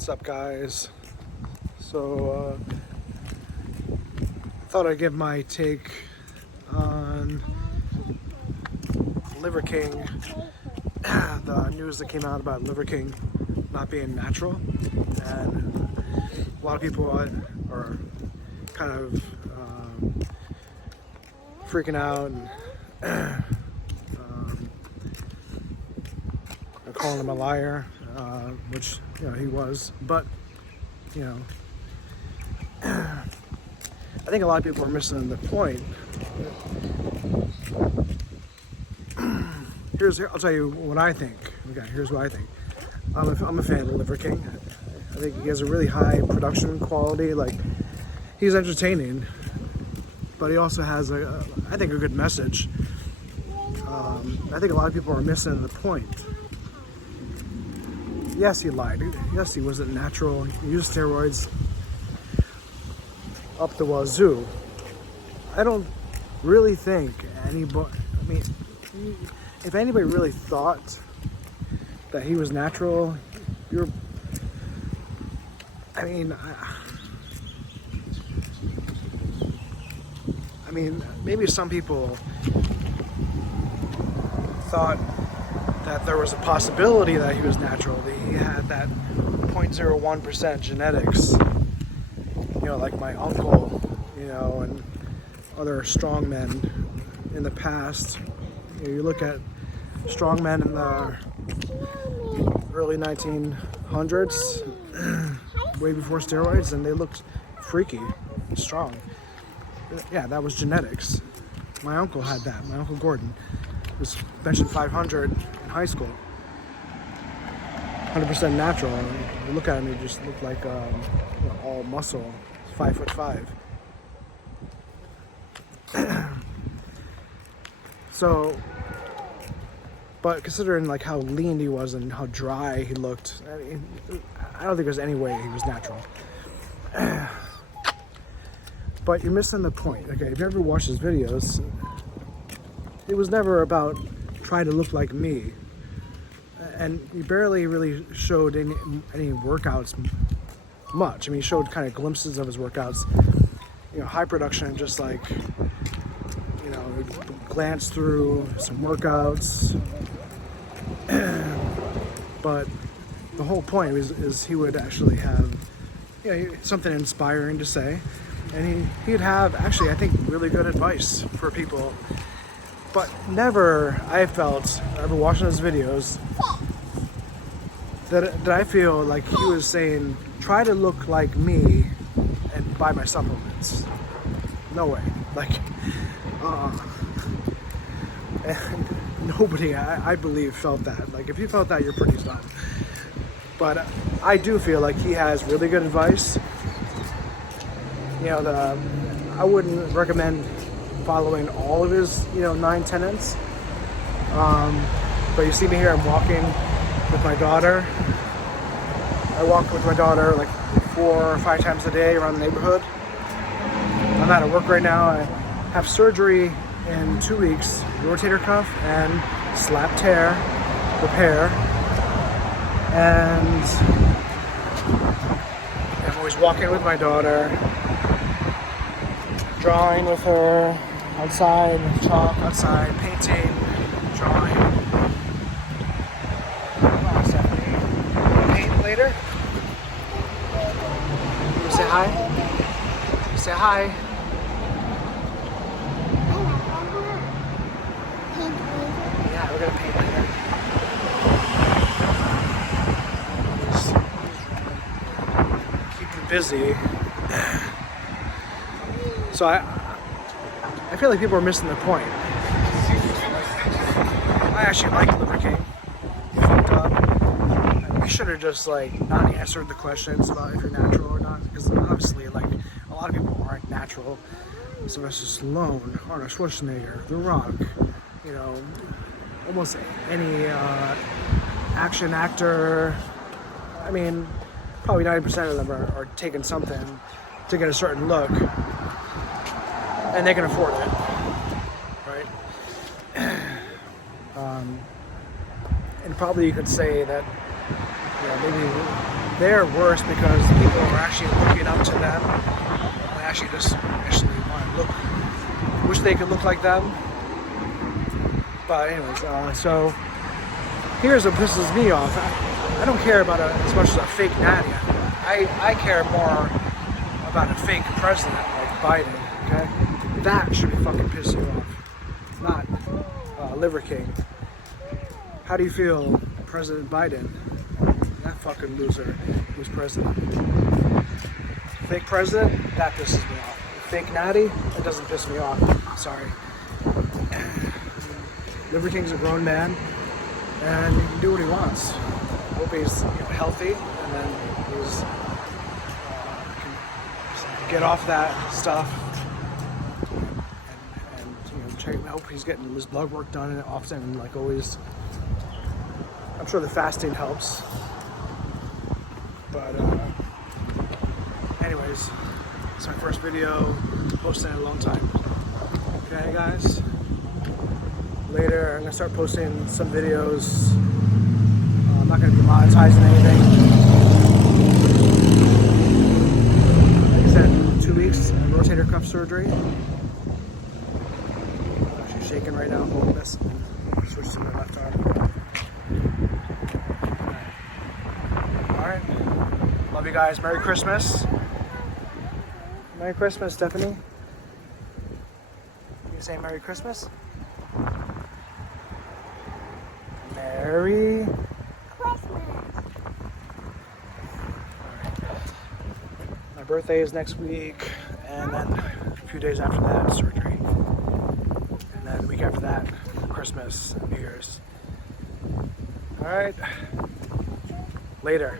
What's up, guys? So, I thought I'd give my take on Liver King, the news that came out about Liver King not being natural, and a lot of people are kind of freaking out and calling him a liar, which he was, but I think a lot of people are missing the point. I'll tell you what I think. Okay, here's what I think. I'm a fan of Liver King. I think he has a really high production quality. Like, he's entertaining, but he also has I think a good message. I think a lot of people are missing the point. Yes, he lied. Yes, he wasn't natural. He used steroids up the wazoo. I don't really think anybody, if anybody really thought that he was natural, maybe some people thought that there was a possibility that he was natural, that he had that 0.01% genetics, like my uncle, and other strongmen in the past. You look at strongmen in the early 1900s, way before steroids, and they looked freaky, strong. Yeah, that was genetics. My uncle had that. My uncle Gordon was benching 500 in high school. 100% natural. And you look at him, he just looked like all muscle. 5'5". So, but considering like how lean he was and how dry he looked, I don't think there's any way he was natural. But you're missing the point. Okay, if you ever watched his videos, it was never about trying to look like me, and he barely really showed any workouts much. He showed kind of glimpses of his workouts, high production, just like glance through some workouts. But the whole point is he would actually have something inspiring to say, and he'd have actually, I think, really good advice for people. But never, I felt, ever watching his videos, that I feel like he was saying, try to look like me and buy my supplements. No way. Like, and nobody, I believe, felt that. Like, if you felt that, you're pretty dumb. But I do feel like he has really good advice. I wouldn't recommend following all of his 9 tenets, but you see me here, I'm walking with my daughter. I walk with my daughter like 4 or 5 times a day around the neighborhood. I'm out of work right now. I have surgery in 2 weeks, rotator cuff and slap tear repair, and I'm always walking with my daughter, drawing with her, outside, chalk, outside, painting, drawing. Paint later? You say hi? You say hi? Yeah, we're gonna paint later. Just keep you busy. So I feel like people are missing the point. I actually like Liver King. He fucked up. We should have just not answered the questions about if you're natural or not, because obviously a lot of people aren't natural. Sylvester Stallone, Arnold Schwarzenegger, The Rock, almost any action actor. Probably 90% of them are taking something to get a certain look. And they can afford it, right? And probably you could say that, maybe they're worse because people are actually looking up to them. They actually just actually want to look, wish they could look like them. But anyways, so here's what pisses me off. I don't care about as much as a fake Natty. I care more about a fake president like Biden. Okay, that should fucking piss you off, not Liver King. How do you feel, President Biden? That fucking loser who's president. Fake president, that pisses me off. Fake Natty, that doesn't piss me off. Sorry. Liver King's a grown man, and he can do what he wants. I hope he's healthy, and then he's can get off that stuff. And check. I hope he's getting his blood work done and often, like always. I'm sure the fasting helps. But anyways, it's my first video posted in a long time. Okay, guys. Later, I'm gonna start posting some videos. I'm not gonna be monetizing anything. Like I said, 2 weeks rotator cuff surgery. She's shaking right now, holding this. Switch to my left arm. Alright. Love you guys. Merry Christmas. Merry Christmas, Stephanie. You say Merry Christmas? Merry Christmas. My birthday is next week, and then a few days after that, surgery. And then the week after that, Christmas, New Year's. Alright. Later.